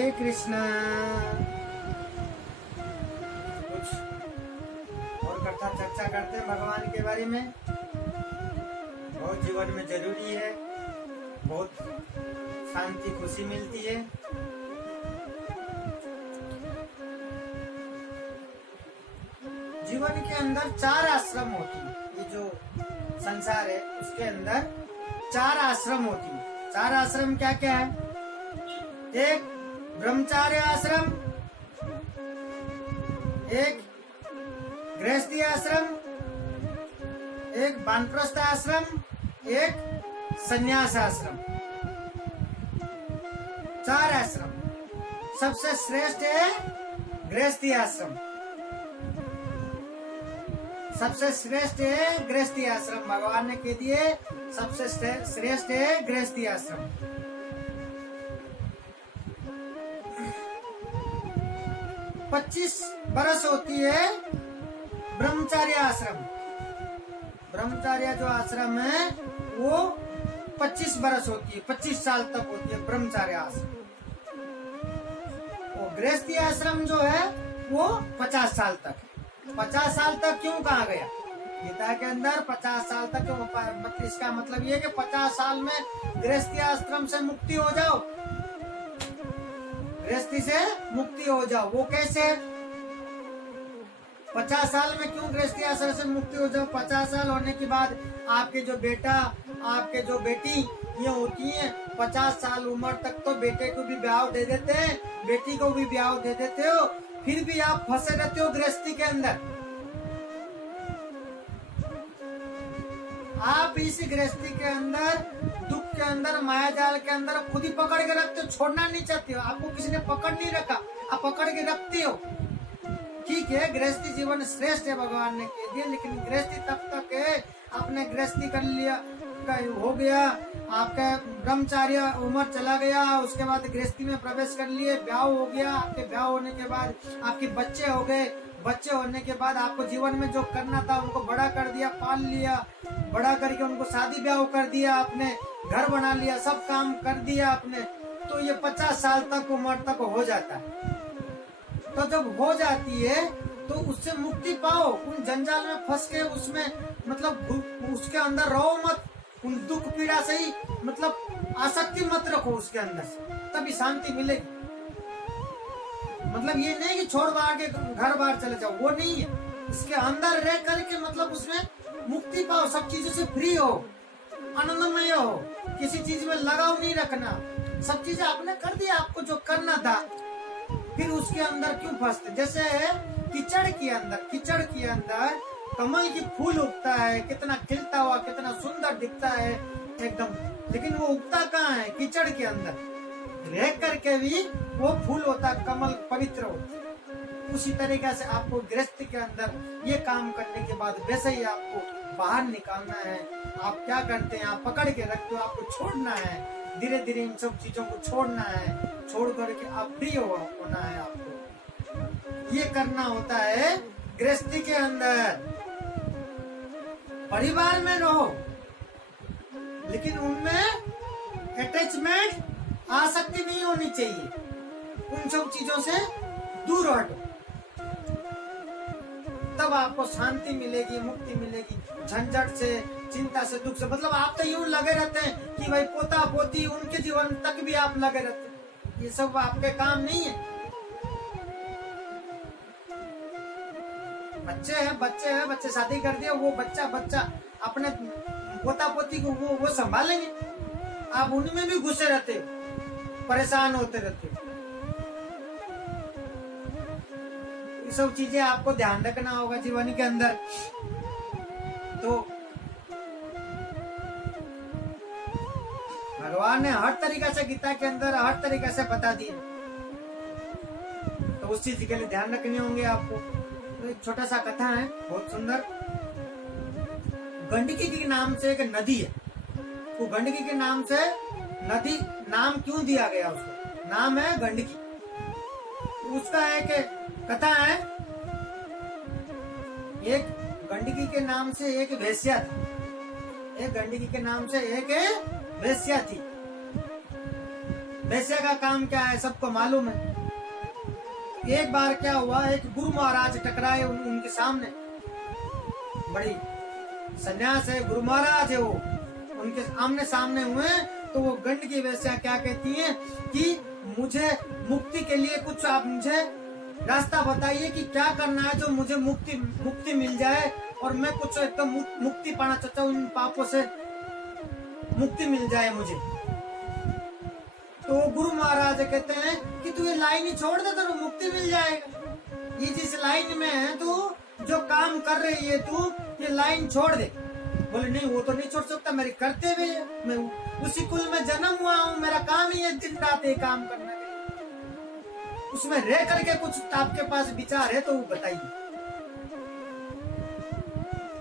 हरे कृष्णा। कुछ और कथा चर्चा करते हैं भगवान के बारे में। बहुत जीवन में जरूरी है, बहुत शांति खुशी मिलती है। जीवन के अंदर 4 आश्रम होती है। ये जो संसार है उसके अंदर 4 आश्रम होती है। 4 आश्रम क्या क्या है? एक ब्रह्मचार्य आश्रम, एक गृहस्थी आश्रम, एक वानप्रस्थ आश्रम, एक संन्यास आश्रम। 4 आश्रम। सबसे श्रेष्ठ है गृहस्थी आश्रम। सबसे श्रेष्ठ है गृहस्थी आश्रम। भगवान ने कह दिए सबसे श्रेष्ठ है गृहस्थी आश्रम। 25 बरस होती है ब्रह्मचार्य आश्रम। ब्रह्मचार्य जो आश्रम है वो 25 बरस होती है, 25 साल तक होती है ब्रह्मचार्य आश्रम। और गृहस्थी आश्रम जो है वो 50 साल तक है। 50 साल तक क्यों कहा गया गीता के अंदर? 50 साल तक क्यों? मतलब इसका मतलब ये कि 50 साल में गृहस्थी आश्रम से मुक्ति हो जाओ, गृहस्थी से मुक्ति हो जाओ। वो कैसे? 50 साल में क्यों गृहस्थी आश्रम से मुक्ति हो जाओ? 50 साल होने के बाद आपके जो बेटा, आपके जो बेटी ये होती हैं, 50 साल उम्र तक तो बेटे को भी ब्याह दे देते हैं, बेटी को भी ब्याह दे देते हो, फिर भी आप फंसे रहते हो गृहस्थी के अंदर। आप इस गृहस्थी के अंदर, दुख के अंदर, माया जाल के अंदर खुद ही पकड़ के रखते हो, छोड़ना नहीं चाहते हो। आपको किसी ने पकड़ नहीं रखा, आप पकड़ के रखते हो। ठीक है, गृहस्थी जीवन श्रेष्ठ है भगवान ने कह दिया, लेकिन गृहस्थी तब तक है आपने गृहस्थी कर लिया, हो गया आपका ब्रह्मचार्य उम्र चला गया, उसके बाद गृहस्थी में प्रवेश कर लिए, ब्याह हो गया, आपके ब्याह होने के बाद आपके बच्चे हो गए, बच्चे होने के बाद आपको जीवन में जो करना था उनको बड़ा कर दिया, पाल लिया, बड़ा करके उनको शादी ब्याह कर दिया, आपने घर बना लिया, सब काम कर दिया आपने, तो ये 50 साल तक उम्र तक हो जाता है। तो जब हो जाती है तो उससे मुक्ति पाओ, उन जंजाल में फंस के उसमें मतलब उसके अंदर रहो मत, उन दुख पीड़ा से ही मतलब आसक्ति मत रखो उसके अंदर से, तभी शांति मिलेगी। मतलब ये नहीं कि छोड़ बाहर के घर बाहर चले जाओ, वो नहीं है। इसके अंदर रह करके मतलब उसमें मुक्ति पाओ, सब चीजों से फ्री हो, आनंदमय हो, किसी चीज में लगाव नहीं रखना, सब चीजें आपने कर दिया, आपको जो करना था, फिर उसके अंदर क्यों फंसते? जैसे कीचड़ के अंदर कमल की फूल उगता है, कितना खिलता हुआ, कितना सुंदर दिखता है एकदम, लेकिन वो उगता कहाँ है? कीचड़ के अंदर रह करके भी वो फूल होता, कमल पवित्र होता। उसी तरीके से आपको गृहस्थी के अंदर ये काम करने के बाद वैसे ही आपको बाहर निकालना है। आप क्या करते हैं? आप पकड़ के रखते हो, आपको छोड़ना है, धीरे धीरे इन सब चीजों को छोड़ना है, छोड़ करके आप फ्री होना है। आपको ये करना होता है गृहस्थी के अंदर। परिवार में रहो, लेकिन उनमें अटैचमेंट, आसक्ति नहीं होनी चाहिए, उन सब चीजों से दूर हटो, तब आपको शांति मिलेगी, मुक्ति मिलेगी झंझट से, चिंता से, दुख से। मतलब आप तो यूं लगे रहते हैं कि भाई पोता पोती उनके जीवन तक भी आप लगे रहते हैं, ये सब आपके काम नहीं है। बच्चे शादी कर दिया, वो बच्चा अपने पोता पोती को वो संभालेंगे, आप उनमें भी घुसे रहते हो, परेशान होते रहते हो। ये सब चीजें आपको ध्यान रखना होगा जीवन के अंदर। तो भगवान ने हर तरीके से गीता के अंदर हर तरीके से बता दिए, तो उस चीज के लिए ध्यान रखने होंगे आपको। तो एक छोटा सा कथा है, बहुत सुंदर। गंडकी के नाम से एक नदी है, वो गंडकी के नाम से नदी नाम क्यों दिया गया उसको? नाम है गंडकी। उसका एक कथा है, एक गंडकी के नाम से एक वेश्या थी, एक गंडकी के नाम से एक वेश्या थी। वैसे का काम क्या है सबको मालूम है। एक बार क्या हुआ, एक गुरु महाराज टकराए उनके सामने, बड़ी सन्यास है, गुरु महाराज है वो, उनके आमने सामने हुए। तो वो गंडकी वैश्या क्या कहती है कि मुझे मुक्ति के लिए कुछ आप मुझे रास्ता बताइए कि क्या करना है जो मुझे मुक्ति मिल जाए और मैं कुछ एकदम मुक्ति पाना चाहता हूँ, इन पापों से मुक्ति मिल जाए मुझे। तो गुरु महाराज कहते हैं कि तू ये लाइन ही छोड़ दे तो मुक्ति मिल जाएगा। ये जिस लाइन में है तू, जो काम कर रही है तू, ये लाइन छोड़ दे। बोले नहीं वो तो नहीं छोड़ सकता, मेरे कर्तव्य है, मैं उसी कुल में जन्म हुआ हूँ, मेरा काम ही है दिन रात ये काम करना। उसमें रह करके कुछ आपके पास विचार है तो वो बताइए,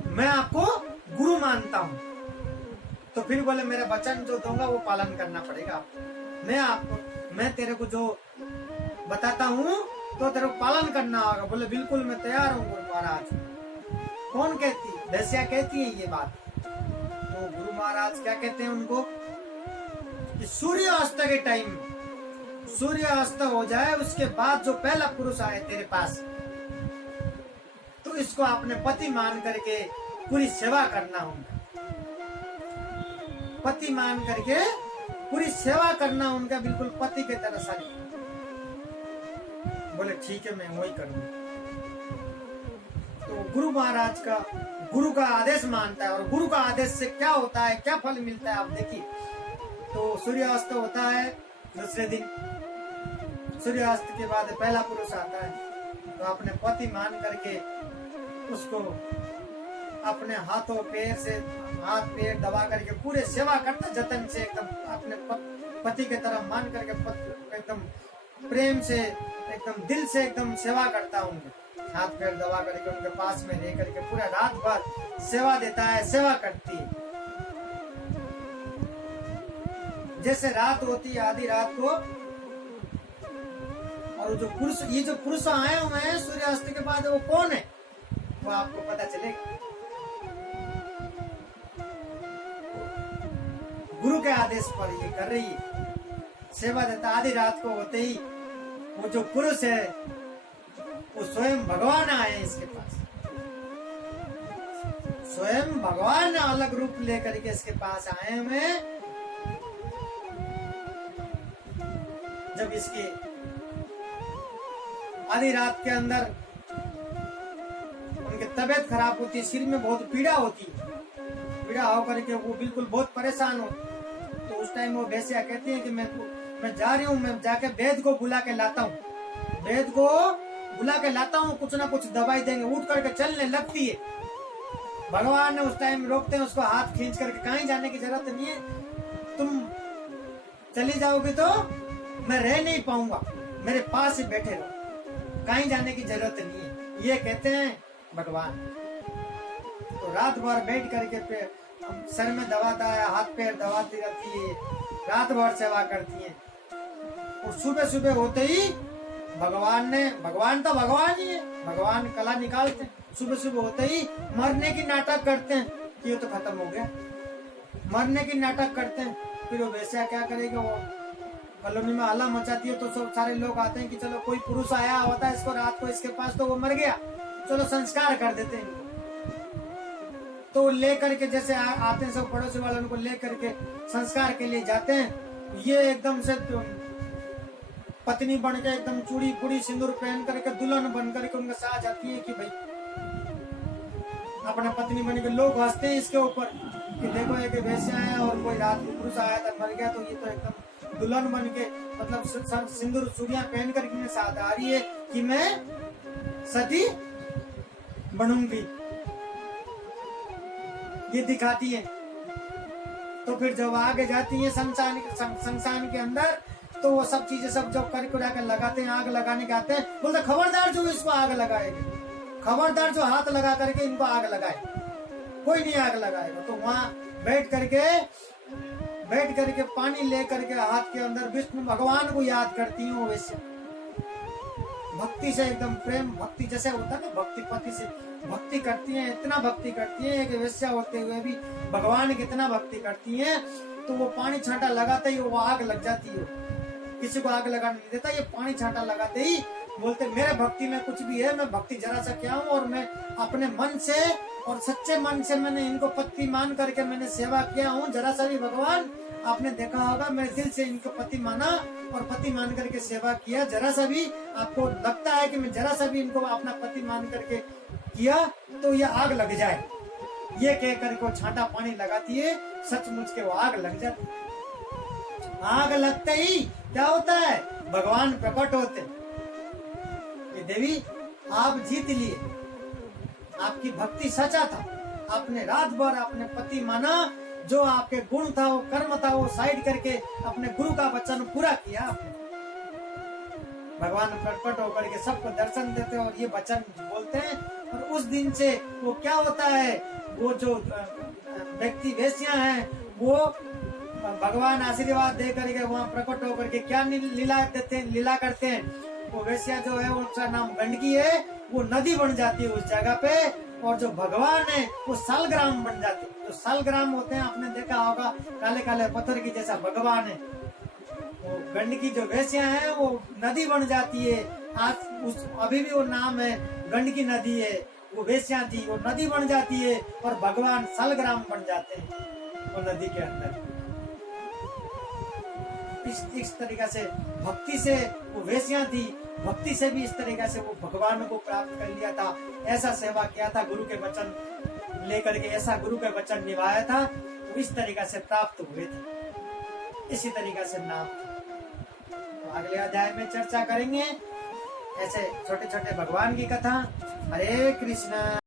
मैं आपको गुरु मानता हूँ। तो फिर बोले मेरा वचन जो दूंगा वो पालन करना पड़ेगा आपको। मैं तेरे को जो बताता हूँ तो तेरे को पालन करना होगा। बोले बिल्कुल मैं तैयार हूँ गुरु महाराज। कौन कहती? वैश्या कहती है ये बात। तो गुरु महाराज क्या कहते हैं उनको कि सूर्यास्त के टाइम, सूर्यास्त हो जाए उसके बाद जो पहला पुरुष आए तेरे पास, तो इसको अपने पति मान करके पूरी सेवा करना होगा। पति मान करके पूरी सेवा करना उनका, बिल्कुल पति के तरह सारी। बोले ठीक है मैं वही करूंगा। तो गुरु महाराज का, गुरु का आदेश मानता है, और गुरु का आदेश से क्या होता है, क्या फल मिलता है आप देखिए। तो सूर्यास्त होता है दूसरे दिन, सूर्यास्त के बाद पहला पुरुष आता है। तो अपने पति मान करके उसको अपने हाथों पैर से, हाथ पैर दबा करके पूरे सेवा करता, जतन से एकदम अपने पति के तरह मान करके एकदम प्रेम से, एकदम दिल से एकदम सेवा करता हूँ। हाथ पैर दबा करके उनके पास में रह करके पूरा रात भर सेवा देता है, सेवा करती है। जैसे रात होती है आधी रात को, और जो पुरुष, ये जो पुरुष आए हुए हैं सूर्यास्त के बाद, वो कौन है वो आपको पता चलेगा। गुरु के आदेश पर ये कर रही है, सेवा देता। आधी रात को होते ही वो जो पुरुष है वो स्वयं भगवान आए इसके पास, स्वयं भगवान अलग रूप लेकर के इसके पास आए हुए। जब इसकी आधी रात के अंदर उनकी तबीयत खराब होती है, सिर में बहुत पीड़ा होती है, पीड़ा होकर के वो बिल्कुल बहुत परेशान होती। तो उस टाइम वो वैश्या कहती है कि मैं जा रही हूँ, मैं जाके वैद्य को बुला के लाता हूँ, वैद्य को बुला के लाता हूँ, कुछ ना कुछ दवाई देंगे। उठ करके चलने लगती है। भगवान ने उस टाइम रोकते हैं उसको, हाथ खींच करके, कहीं जाने की जरूरत नहीं है, तुम चली जाओगे तो मैं रह नहीं पाऊंगा, मेरे पास ही बैठे रहो, कहीं जाने की जरूरत नहीं है, ये कहते हैं भगवान। तो रात भर बैठ करके सर में दबाता है, हाथ पैर दबाती रहती है, रात भर सेवा करती है। और सुबह सुबह होते ही भगवान तो भगवान ही है, भगवान कला निकालते हैं। सुबह सुबह होते ही मरने की नाटक करते हैं कि ये तो खत्म हो गया, मरने की नाटक करते हैं। फिर वो वैसा क्या करेगा, वो कॉलोनी में हल्ला मचाती है तो सब सारे लोग आते हैं कि चलो कोई पुरुष आया होता है इसको रात को इसके पास, तो वो मर गया, चलो संस्कार कर देते हैं। तो लेकर के जैसे आते हैं सब पड़ोसी वालों को लेकर के संस्कार के लिए जाते हैं। ये एकदम से पत्नी बन के एकदम चूड़ी पूड़ी सिंदूर पहन करके दुल्हन बन करके उनके साथ जाती है कि भाई अपना पत्नी बन के। लोग हंसते हैं इसके ऊपर कि देखो एक वैसे आया और कोई रात को पुरुष आया था मर गया, तो ये तो एकदम दुल्हन बन के, मतलब सिंदूर चूड़ियां पहन करके मेरे साथ आ रही है कि मैं सती बनूंगी, ये दिखाती है। तो फिर जब आगे जाती है शमशान के अंदर, तो वो सब चीजें सब जब कर लगाते हैं, आग लगाने के आते हैं, बोलते खबरदार जो इसको आग लगाएगा, खबरदार जो हाथ लगा करके इनको आग लगाए, कोई नहीं आग लगाएगा। तो वहां बैठ करके पानी ले करके हाथ के अंदर विष्णु भगवान को याद करती हूँ। वैसे भक्ति से एकदम प्रेम भक्ति जैसे होता है ना, भक्ति पति से भक्ति करती है, इतना भक्ति करती है कि वैश्या होते हुए भी भगवान की इतना भक्ति करती है। तो वो पानी छांटा लगाते ही वो आग लग जाती है, किसी को आग लगाने नहीं देता। ये पानी छांटा लगाते ही बोलते मेरे भक्ति में कुछ भी है, मैं भक्ति जरा सा क्या हूँ, और मैं अपने मन से और सच्चे मन से मैंने इनको पति मान करके मैंने सेवा किया हूँ। जरा सा भी भगवान आपने देखा होगा, मेरे दिल से इनको पति माना और पति मान करके सेवा किया। जरा सा भी आपको लगता है कि मैं जरा सा भी इनको अपना पति मान करके किया तो ये आग लग जाए, ये कह कर छांटा पानी लगाती है, सचमुच के वो आग लग जाती। आग लगते ही क्या होता है, भगवान प्रकट होते। ये देवी आप जीत लिए, आपकी भक्ति सच्चा था, आपने रात भर अपने पति माना, जो आपके गुण था वो कर्म था वो साइड करके अपने गुरु का वचन पूरा किया आपने। भगवान प्रकट होकर के सबको दर्शन देते और ये वचन बोलते हैं। और उस दिन से वो क्या होता है, वो जो व्यक्ति वेश्या हैं वो भगवान आशीर्वाद दे करके वहाँ प्रकट होकर के क्या लीला देते हैं, लीला करते हैं। वो वेश्या जो है उसका नाम गंडकी है, वो नदी बन जाती है उस जगह पे, और जो भगवान है वो सालग्राम बन जाते हैं। जो सालग्राम होते हैं आपने देखा होगा, काले काले पत्थर की जैसा भगवान है। वो गंडकी जो वेश्या है वो नदी बन जाती है। आज उस अभी भी वो नाम है गंडकी नदी है, वो वेश्या थी, वो नदी बन जाती है और भगवान सालग्राम बन जाते हैं वो नदी के अंदर। इस तरीका से भक्ति से वो वेश्या थी, भक्ति से भी इस तरीका से वो भगवान को प्राप्त कर लिया था। ऐसा सेवा किया था, गुरु के वचन लेकर के ऐसा गुरु के वचन निभाया था, वो इस तरीका से प्राप्त हुए थे। इसी तरीका से नाम तो अगले अध्याय में चर्चा करेंगे ऐसे छोटे छोटे भगवान की कथा। हरे कृष्णा।